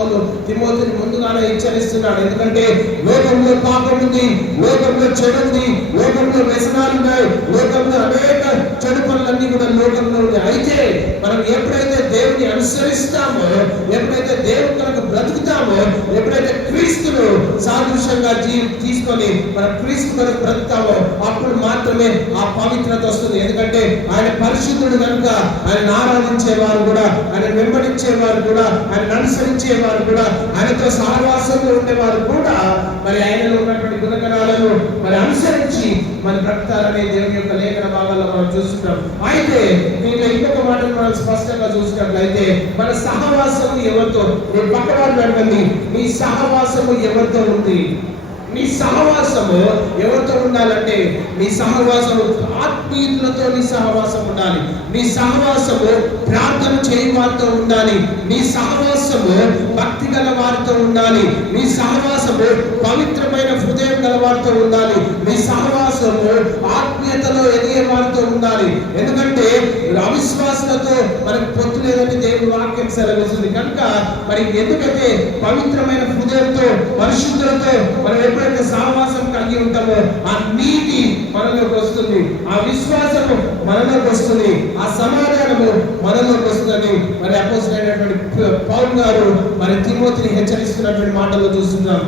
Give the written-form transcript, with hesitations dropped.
పౌలు తిమోతిని ముందుగానే హెచ్చరిస్తున్నాడు. ఎందుకంటే లోకంలో పాపం ఉంది, లోకంలో చెడు ఉంది, లోకంలో వ్యసనాలు ఉన్నాయి, లోకంలో అనేక చెడు పనులన్నీ కూడా లోకంలో ఉన్నాయి. అయితే మనం ఎప్పుడైతే దేవుని అనుసరిస్తామో, ఎప్పుడైతే దేవుని కొరకు బ్రతుకుతామో, ఎప్పుడైతే క్రీస్తును సాదృశ్యంగా తీసుకొని మనం క్రీస్తు కొరకు బ్రతుకుతామో అప్పుడు మాత్రమే ఆ పవిత్రత వస్తుంది. ఎందుకంటే ఆయన పరిశుద్ధుడు కనుక ఆయన ఆరాధించేవారు కూడా, ఆయన వెంబడించేవారు కూడా, ఆయన అనుసరించేవారు కూడా, ఆయనతో సహవాసంలో ఉండేవారు కూడా మరి ఆయనలో ఉన్నటువంటి గుణగణాలను మరి అనుసరించి మరి బ్రతుకుతారనే దేవుని యొక్క లేఖన భాగాల్లో మనం చూస్తున్నాం. అయితే దీంట్లో ఇంకొక మాటను మనం స్పష్టంగా చూసినట్లయితే మన సహవాసము ఎవరితో, మీ పక్క వాళ్ళు అడగండి, మీ సహవాసము ఎవరితో ఉంది? మీ సహవాసము ఎవరితో ఉండాలంటే మీ సహవాసము ఆత్మీయులతో నీ సహవాసం ఉండాలి. మీ సహవాసము ప్రార్థన చేయని వారితో ఉండాలి. మీ సహవాసము భక్తి గల వారితో ఉండాలి. మీ సహవాసము పవిత్రమైన హృదయం గల వారితో ఉండాలి. మీ సహవాసము ఆత్మీయతలో ఎదిగే వారితో ఉండాలి. ఎందుకంటే అవిశ్వాసులతో మనకు పొత్తు లేదని దేవుని వాక్యం సెలవిస్తుంది కనుక మరి ఎందుకంటే పవిత్రమైన హృదయంతో పరిశుద్ధులతో మనం ఎప్పుడైతే సహవాసం కలిగి ఉంటామో ఆ నీతి మనలోకి వస్తుంది, ఆ విశ్వాసము మనలోకి వస్తుంది, ఆ సమాధానము మనలోకి వస్తుందని మరి అపోస్తలుడైనటువంటి పౌలు గారు మరి తిమోతిని హెచ్చరిస్తున్నటువంటి మాటల్లో చూస్తున్నాం.